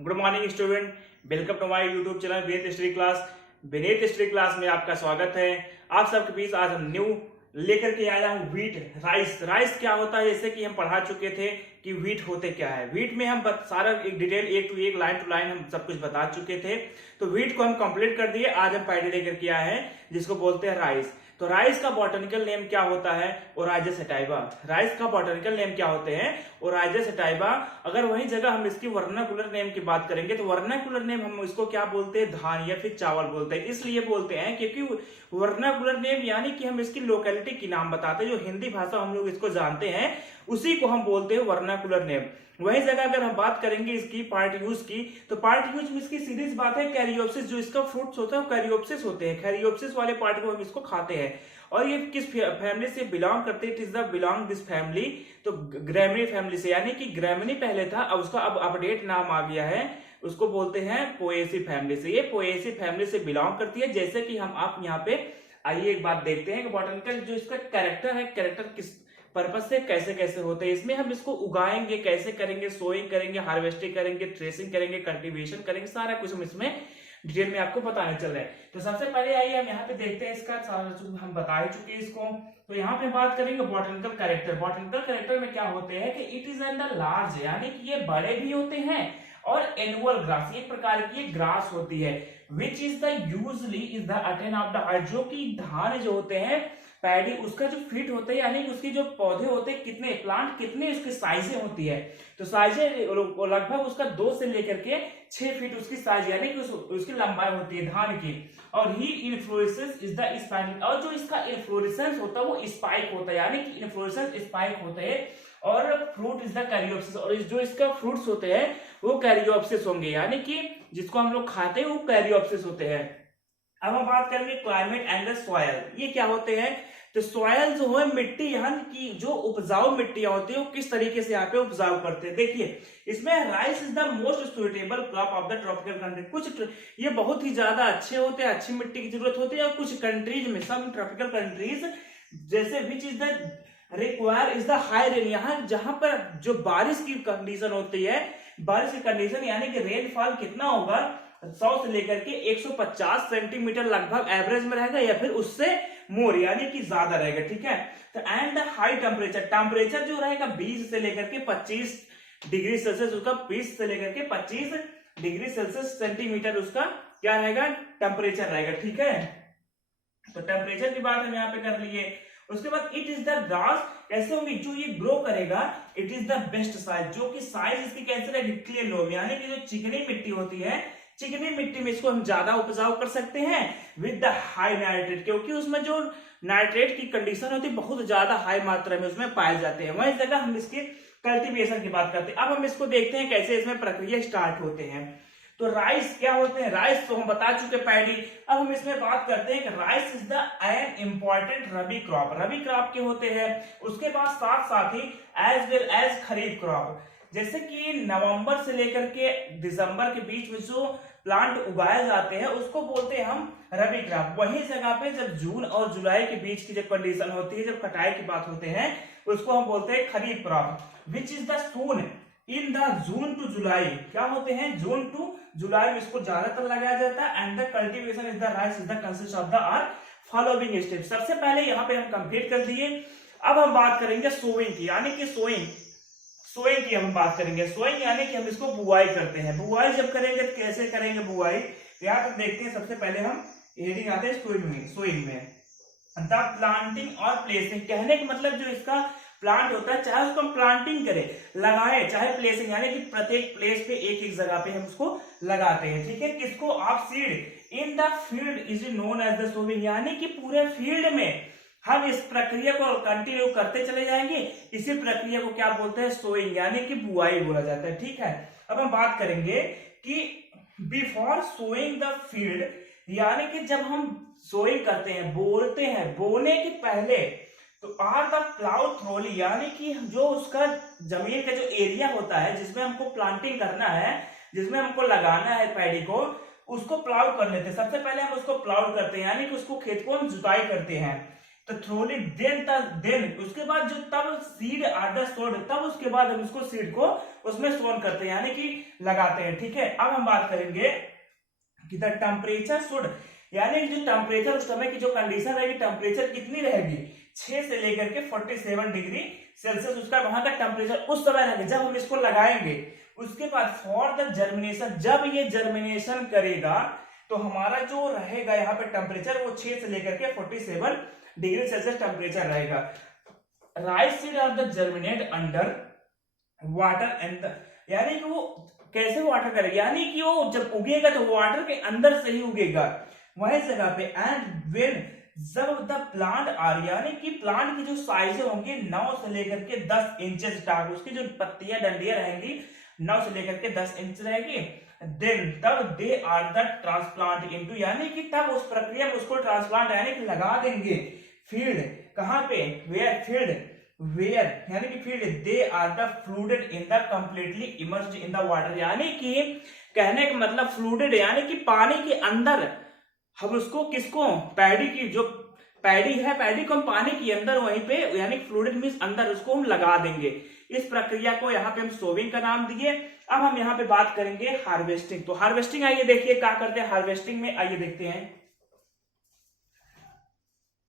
Good morning student, welcome to my YouTube channel Vineet history class. Vineet history class में आपका स्वागत है। आप सबके बीच आज हम न्यू लेकर के आया हूँ व्हीट राइस। राइस क्या होता है, जैसे कि हम पढ़ा चुके थे कि व्हीट होते क्या है। व्हीट में हम सारा एक डिटेल एक टू एक लाइन टू लाइन हम सब कुछ बता चुके थे। तो व्हीट को हम कंप्लीट कर दिए। आज हम पैडी लेकर के आए हैं जिसको बोलते हैं राइस। तो राइस का बॉटनिकल नेम क्या होता है? Oryza sativa. राइस का बॉटनिकल नेम क्या होते हैं? Oryza sativa. अगर वही जगह हम इसकी वर्नाकुलर नेम की बात करेंगे तो वर्नाकुलर नेम हम इसको क्या बोलते हैं? धान या फिर चावल बोलते हैं। इसलिए बोलते हैं क्योंकि वर्नाकुलर नेम यानी कि हम इसकी लोकेलिटी की नाम बताते हैं। जो हिंदी भाषा हम लोग इसको जानते हैं उसी को हम बोलते हैं वर्नाकुलर नेम। वही जगह अगर हम बात करेंगे इसकी पार्ट यूज की, तो पार्ट यूज में इसकी सीरीज बात है कैरियोप्सिस। जो इसका फ्रूट्स होता है वो कैरियोप्सिस होते हैं। कैरियोप्सिस वाले पार्ट को हम इसको खाते हैं। और ये किस फैमिली से बिलोंग करते हैं? It is the belong this family, तो ग्रैमिनी फैमिली से। यानी कि ग्रैमिनी पहले था, अब उसका अब अपडेट नाम आ गया है, उसको बोलते हैं पोएसी फैमिली से। ये पोएसी फैमिली से बिलोंग करती है। जैसे कि हम आप यहाँ पे आइए एक बात देखते हैं कि बॉटनिकल जो इसका कैरेक्टर है, कैरेक्टर किस पर्पज से कैसे कैसे होते हैं। इसमें हम इसको उगाएंगे, कैसे करेंगे, सोइंग करेंगे, हार्वेस्टिंग करेंगे, ट्रेसिंग करेंगे, कल्टीवेशन करेंगे, सारा कुछ हम इसमें डिटेल में आपको बताने चल रहे हैं। तो सबसे पहले आइए हम यहाँ पे देखते हैं इसका सारा हम बता ही चुके हैं इसको। तो यहाँ पे बात करेंगे बॉटनिकल कैरेक्टर। बॉटनिकल कैरेक्टर में क्या होते हैं कि इट इज एंड लार्ज, यानी कि ये बड़े भी होते हैं और एनुअल ग्रास, एक प्रकार की ग्रास होती है। विच is the usually is the attain of the earth, जो कि धान जो होते हैं पैडी, उसका जो फीट होते हैं यानी कि उसके जो पौधे होते हैं, कितने प्लांट कितने उसकी साइजें होती है। तो साइजें लगभग उसका 2 से लेकर के 6 फीट उसकी साइज यानी कि उसकी लंबाई होती है धान की। और ही इन्फ्लोरेसेंस इज द स्पाइक, और जो इसका इन्फ्लोरेसेंस होता है वो स्पाइक होता है, यानी कि इन्फ्लोरेसेंस स्पाइक होते हैं। और फ्रूट इज द कैरियोप्सिस, और जो इसका फ्रूट्स होते हैं वो कैरियोप्सिस होंगे, यानी कि जिसको हम लोग खाते हैं वो कैरियोप्सिस होते हैं। अब हम बात करेंगे क्लाइमेट एंड द सॉयल। ये क्या होते हैं? तो सॉयल जो है मिट्टी, यहाँ की जो उपजाऊ मिट्टियां होती है वो किस तरीके से यहाँ पे उपजाऊ करते हैं। देखिए इसमें rice is the most suitable crop of the tropical country. कुछ ये बहुत ही ज्यादा अच्छे होते हैं, अच्छी मिट्टी की जरूरत होती है। और कुछ कंट्रीज में, सब ट्रॉपिकल कंट्रीज जैसे विच is the require is the high rain, यहाँ जहां पर जो बारिश की कंडीशन होती है, बारिश की कंडीशन यानी कि रेनफॉल कितना होगा 100 से लेकर के 150 सेंटीमीटर लगभग एवरेज में रहेगा, या फिर उससे मोर यानी कि ज्यादा रहेगा। ठीक है। तो and the high temperature, temperature जो रहेगा 20 से लेकर के 25 डिग्री सेल्सियस, उसका 20 से लेकर के 25 डिग्री सेल्सियस सेंटीमीटर उसका क्या रहेगा? टेम्परेचर रहेगा। ठीक है। तो टेम्परेचर की बात हम यहाँ पे कर लिए। उसके बाद इट इज द ग्रास, कैसे होगी? जो ये ग्रो करेगा, it is the best size, जो कि साइज इसकी कैसे रहेगी? क्लियर लोम, यानी कि जो चिकनी मिट्टी होती है, चिकनी मिट्टी में इसको हम ज्यादा उपजाऊ कर सकते हैं विद द हाई नाइट्रेट, क्योंकि उसमें जो नाइट्रेट की कंडीशन होती है बहुत ज्यादा हाई मात्रा में उसमें पाए जाते हैं। वही जगह हम इसके कल्टीवेशन की बात करते हैं। अब हम इसको देखते हैं कैसे इसमें प्रक्रिया स्टार्ट होते हैं। तो राइस क्या होते हैं? राइस तो हम बता चुके पैडी। अब हम इसमें बात करते हैं कि rice is the an important rabi crop. Rabi crop के होते हैं। उसके बाद साथ साथ ही एज वेल एज खरीफ क्रॉप, जैसे कि नवंबर से लेकर के दिसंबर के बीच में जो प्लांट उगाए जाते हैं उसको बोलते हैं हम रबी क्रॉप। वही जगह पे जब जून और जुलाई के बीच की जब कंडीशन होती है, जब कटाई की बात होते हैं, उसको हम बोलते हैं kharif crop. Which is the sown in the June to July, क्या होते हैं? जून टू जुलाई में इसको ज्यादातर लगाया जाता है। And the cultivation is the rice is the consist of the are following step. सबसे पहले यहाँ पे हम कंप्लीट कर दिए। अब हम बात करेंगे सोइंग की, यानी कि सोइंग की हम बात करेंगे। सोइंग यानी कि हम इसको बुआई करते हैं। बुआई जब करेंगे तो कैसे करेंगे बुआई? यहाँ पर देखते हैं। सबसे पहले हम हेडिंग आते हैं सोइंग में द प्लांटिंग और प्लेसिंग। कहने का मतलब जो इसका प्लांट होता है, चाहे उसको हम प्लांटिंग करें, लगाए, चाहे प्लेसिंग यानी कि प्रत्येक प्लेस पे एक एक जगह पे हम उसको लगाते हैं। ठीक है। किसको? आप seed in the field is known as the sowing, यानी कि पूरे फील्ड में हम इस प्रक्रिया को कंटिन्यू करते चले जाएंगे। इसी प्रक्रिया को क्या बोलते हैं? सोइंग, यानी कि बुआई बोला जाता है। ठीक है। अब हम बात करेंगे कि बिफोर सोइंग द फील्ड, यानी कि जब हम सोइंग करते हैं, बोलते हैं, बोने के पहले, तो आर द प्लाउ थ्रोली, यानी कि जो उसका जमीन का जो एरिया होता है जिसमें हमको प्लांटिंग करना है, जिसमें हमको लगाना है पैडी को, उसको प्लाउ कर लेते हैं। सबसे पहले हम उसको प्लाउ करते हैं, यानी कि उसको खेत को हम जुताई करते हैं। थ्रोली देन उसके बाद जो तब सीड आर द सोड, तब उसके बाद हम इसको सीड को उसमें सोन करते हैं यानी कि लगाते हैं। ठीक है, अब हम बात करेंगे कि द टेम्परेचर शुड, यानी जो टेम्परेचर उस समय की जो कंडीशन रहेगी, टेम्परेचर कितनी रहेगी 6 से लेकर के 47 डिग्री सेल्सियस उसका वहां का टेम्परेचर उस समय रहेगा जब हम इसको लगाएंगे। उसके बाद फॉर द जर्मिनेशन, जब ये जर्मिनेशन करेगा तो हमारा जो रहेगा यहाँ पे टेम्परेचर वो 6 से लेकर के 47 डिग्री सेल्सियस टेम्परेचर रहेगा। Rice seed are the germinate under water and, यानी कि वो कैसे वाटर करेगा, यानी कि वो जब उगेगा तो वाटर के अंदर से ही उगेगा वही जगह पे। एंड वेन, जब द प्लांट आर, यानी कि प्लांट की जो साइज होंगी 9 से लेकर के 10 इंचेस तक, उसकी जो पत्तियां डंडियां रहेंगी 9 से लेकर के 10 इंच रहेगी। देन तब they are the transplant into, यानी कि तब उस प्रक्रिया में उसको ट्रांसप्लांट यानी कि लगा देंगे फील्ड, कहां पे, वेयर फील्ड, वेयर यानी कि field, they are the flooded in the completely immersed in the water, यानी कि कहने का मतलब फ्लूडेड यानी कि पानी के अंदर हम उसको किसको, पैडी की जो पैडी है, पैडी को हम पानी के अंदर वहीं पे यानी फ्लूइड मींस अंदर उसको हम लगा देंगे। इस प्रक्रिया को यहाँ पे हम सोविंग का नाम दिए। अब हम यहाँ पे बात करेंगे हार्वेस्टिंग। तो हार्वेस्टिंग आइए देखिए क्या करते हैं हार्वेस्टिंग में, आइए देखते हैं।